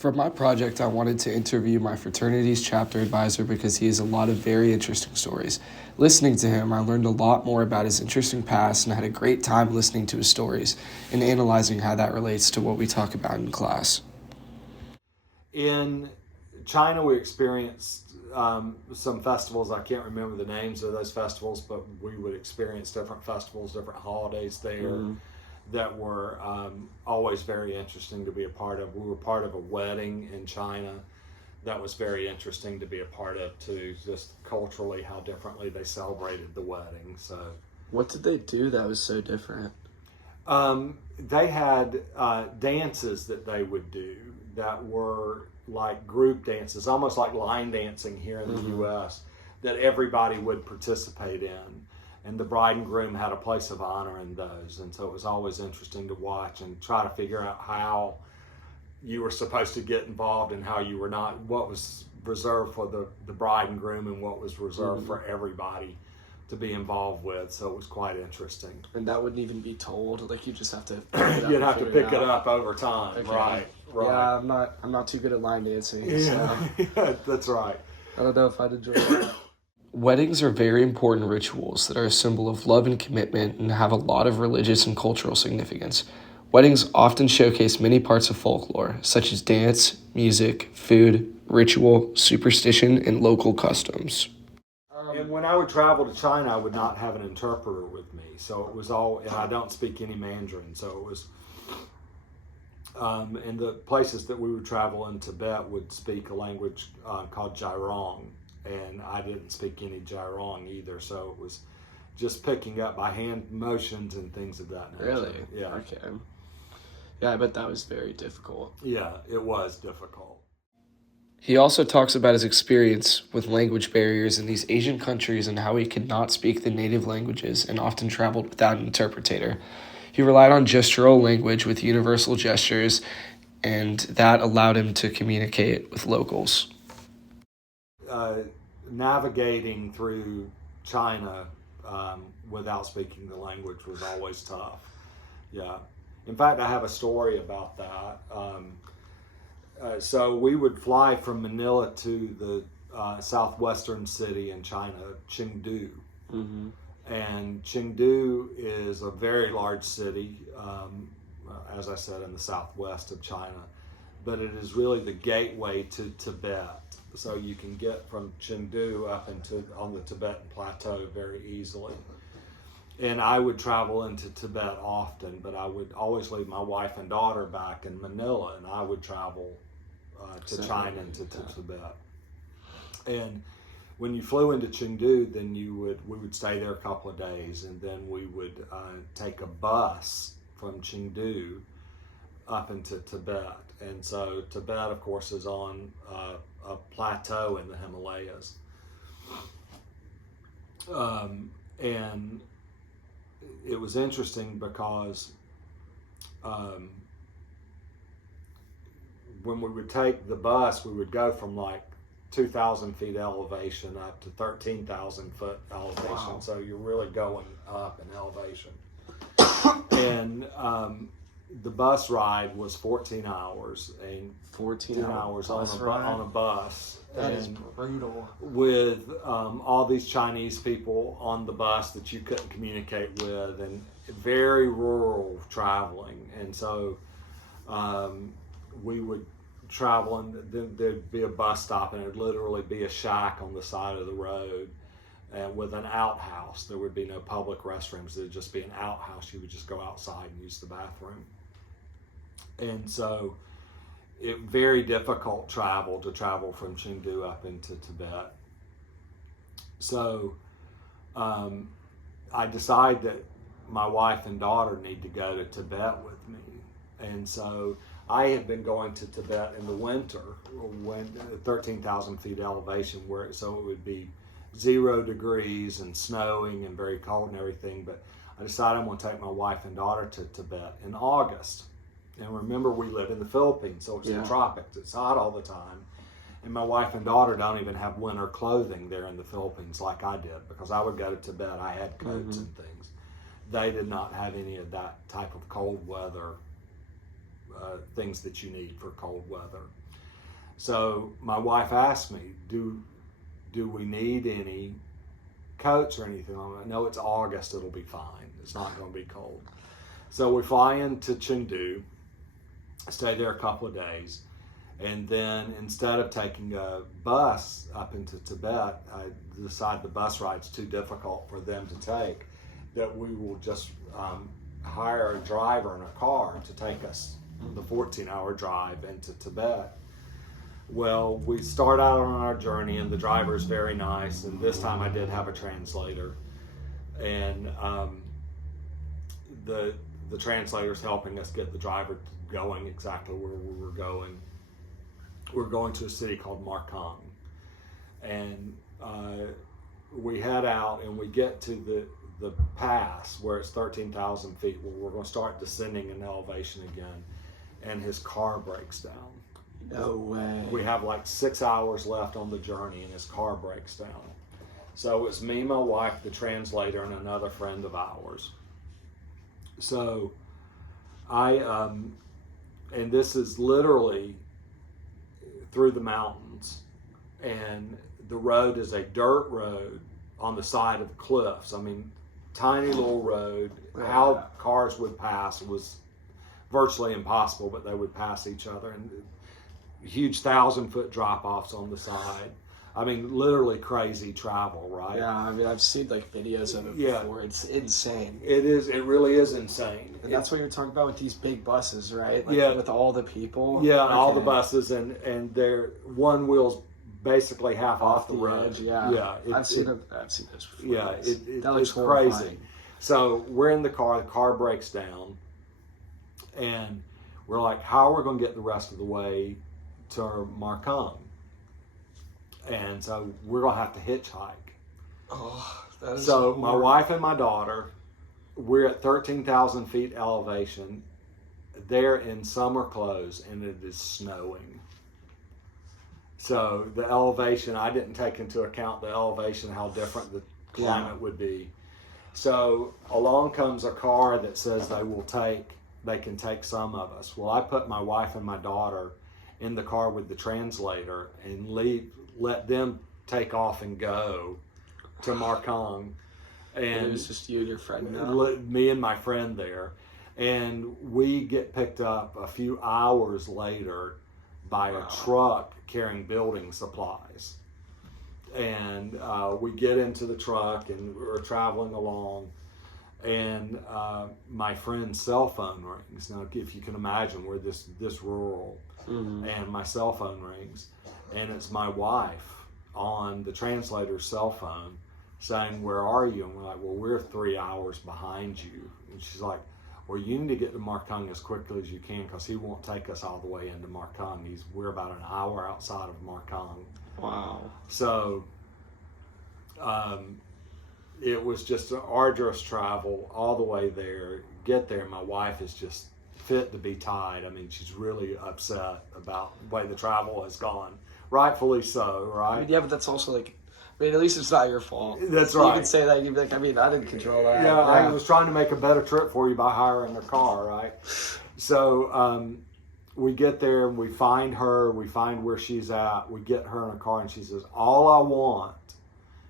For my project, I wanted to interview my fraternity's chapter advisor because he has a lot of very interesting stories. Listening to him, I learned a lot more about his interesting past and had a great time listening to his stories and analyzing how that relates to what we talk about in class. In China, we experienced some festivals. I can't remember the names of those festivals, but we would experience different festivals, different holidays there. That were always very interesting to be a part of. We were part of a wedding in China that was very interesting to be a part of too, just culturally how differently they celebrated the wedding. So, What did they do that was so different? they had dances that they would do that were like group dances, almost like line dancing here in the U.S., that everybody would participate in. And the bride and groom had a place of honor in those. And so it was always interesting to watch and try to figure out how you were supposed to get involved and how you were not, what was reserved for the bride and groom and what was reserved for everybody to be involved with. So it was quite interesting. And that wouldn't even be told. Like, you just have to You'd have to pick it up over time. Okay. Right. Yeah, I'm not too good at line dancing. Yeah, So yeah, that's right. I don't know if I'd enjoy that. Weddings are very important rituals that are a symbol of love and commitment and have a lot of religious and cultural significance. Weddings often showcase many parts of folklore, such as dance, music, food, ritual, superstition, and local customs. And when I would travel to China, I would not have an interpreter with me. So it was all, and I don't speak any Mandarin. So it was, and the places that we would travel in Tibet would speak a language called Jairong. And I didn't speak any Jairong either. So it was just picking up by hand motions and things of that nature. Really? Yeah. Okay. Yeah, I bet that was very difficult. Yeah, it was difficult. He also talks about his experience with language barriers in these Asian countries and how he could not speak the native languages and often traveled without an interpreter. He relied on gestural language with universal gestures, and that allowed him to communicate with locals. Navigating through China without speaking the language was always tough. Yeah. In fact, I have a story about that. So we would fly from Manila to the southwestern city in China, Chengdu. And Chengdu is a very large city, as I said, in the southwest of China. But it is really the gateway to Tibet. So you can get from Chengdu up on the Tibetan plateau very easily. And I would travel into Tibet often, but I would always leave my wife and daughter back in Manila, and I would travel to China and to Tibet. And when you flew into Chengdu, then we would stay there a couple of days, and then we would take a bus from Chengdu up into Tibet. And so Tibet, of course, is on a plateau in the Himalayas. And it was interesting because when we would take the bus, we would go from like 2,000 feet elevation up to 13,000 foot elevation. Wow. So you're really going up in elevation. And the bus ride was 14 hours, and 14 hours on a bus. That is brutal. With all these Chinese people on the bus that you couldn't communicate with, and very rural traveling. And so we would travel, and then there'd be a bus stop, and it'd literally be a shack on the side of the road, and with an outhouse. There would be no public restrooms. There'd just be an outhouse. You would just go outside and use the bathroom. And so very difficult to travel from Chengdu up into Tibet. So I decided that my wife and daughter need to go to Tibet with me. And so I had been going to Tibet in the winter, when 13,000 feet elevation, so it would be 0 degrees and snowing and very cold and everything. But I decided I'm going to take my wife and daughter to Tibet in August. And remember, we live in the Philippines, so it's the tropics. It's hot all the time. And my wife and daughter don't even have winter clothing there in the Philippines like I did, because I would go to Tibet, I had coats and things. They did not have any of that type of cold weather, things that you need for cold weather. So my wife asked me, do we need any coats or anything? I'm like, no, it's August, it'll be fine. It's not going to be cold. So we fly into Chengdu, stay there a couple of days, and then instead of taking a bus up into Tibet, I decided the bus ride's too difficult for them to take, that we will just hire a driver in a car to take us the 14-hour drive into Tibet. Well, we start out on our journey, and the driver's very nice, and this time I did have a translator, and the translator's helping us get the driver going exactly where we were going. We're going to a city called Markang, and we head out and we get to the pass where it's 13,000 feet, where we're going to start descending in elevation again, and his car breaks down. No way. We have like 6 hours left on the journey, and his car breaks down. So it's me, my wife, the translator, and another friend of ours. So and this is literally through the mountains, and the road is a dirt road on the side of the cliffs. I mean, tiny little road. How cars would pass was virtually impossible, but they would pass each other, and huge 1,000-foot drop-offs on the side. I mean, literally crazy travel, right? Yeah, I mean, I've seen like videos of it before. It's insane. It is. It really is insane. And that's what you're talking about with these big buses, right? Like, yeah. With all the people. Yeah, okay. All the buses, and their one wheel's basically half off the road. Edge, yeah. Yeah. I've seen this before. Yeah, that looks it's horrifying. Crazy. So we're in the car breaks down, and we're like, how are we going to get the rest of the way to Markang? And so we're going to have to hitchhike. Oh, that is so horrible. My wife and my daughter, we're at 13,000 feet elevation. They're in summer clothes, and it is snowing. So the elevation, I didn't take into account the elevation, how different the climate would be. So along comes a car that says they can take some of us. Well, I put my wife and my daughter in the car with the translator and let them take off and go to Markang. And it was just you and your friend now. Me and my friend there. And we get picked up a few hours later by a truck carrying building supplies. And we get into the truck, and we're traveling along, and my friend's cell phone rings. Now, if you can imagine, we're this rural, and my cell phone rings, and it's my wife on the translator's cell phone saying, "Where are you?" And we're like, "Well, we're 3 hours behind you." And she's like, "Well, you need to get to Markang as quickly as you can, because he won't take us all the way into Markang. We're about an hour outside of Markang." Wow. So it was just an arduous travel all the way there. Get there, my wife is just fit to be tied. I mean, she's really upset about the way the travel has gone. Rightfully so, right? I mean, yeah, but that's also like, I mean, at least it's not your fault. That's right. You can say that. You'd be like, I mean, I didn't control that. Yeah, I was trying to make a better trip for you by hiring a car, right? So we get there, and we find her. We find where she's at. We get her in a car, and she says, "All I want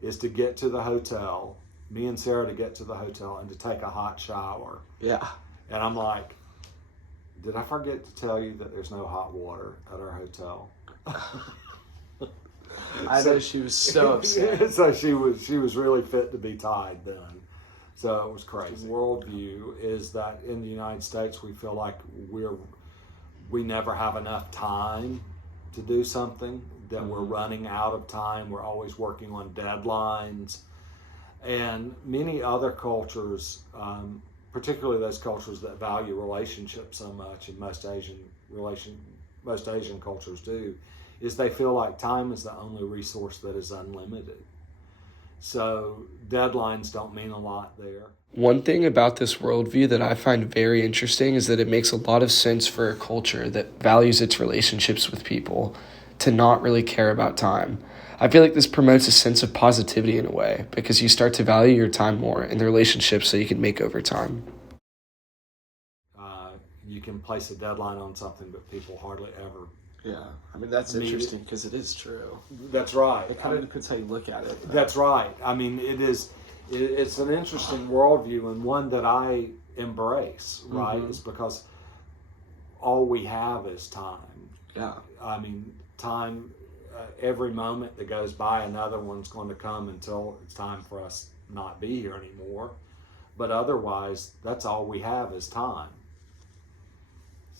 is to get to the hotel, me and Sarah to get to the hotel, and to take a hot shower." Yeah. And I'm like, did I forget to tell you that there's no hot water at our hotel? I know she was so upset. So she was really fit to be tied then. So it was crazy. Worldview is that in the United States, we feel like we never have enough time to do something, that we're running out of time. We're always working on deadlines. And many other cultures, particularly those cultures that value relationships so much, and most Asian cultures do, is they feel like time is the only resource that is unlimited. So deadlines don't mean a lot there. One thing about this worldview that I find very interesting is that it makes a lot of sense for a culture that values its relationships with people to not really care about time. I feel like this promotes a sense of positivity in a way, because you start to value your time more in the relationships that you can make over time. You can place a deadline on something, but people hardly ever Yeah, I mean, that's interesting because it is true. That's right. It kind of depends how you look at it. That's right. I mean, it's an interesting worldview and one that I embrace, right? It's because all we have is time. Yeah. I mean, time, every moment that goes by, another one's going to come until it's time for us not be here anymore. But otherwise, that's all we have is time.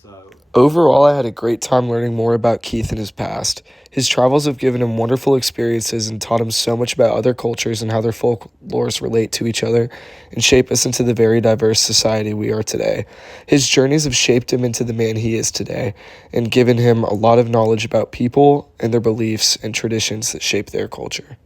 So overall, I had a great time learning more about Keith and his past. His travels have given him wonderful experiences and taught him so much about other cultures and how their folklores relate to each other and shape us into the very diverse society we are today. His journeys have shaped him into the man he is today and given him a lot of knowledge about people and their beliefs and traditions that shape their culture.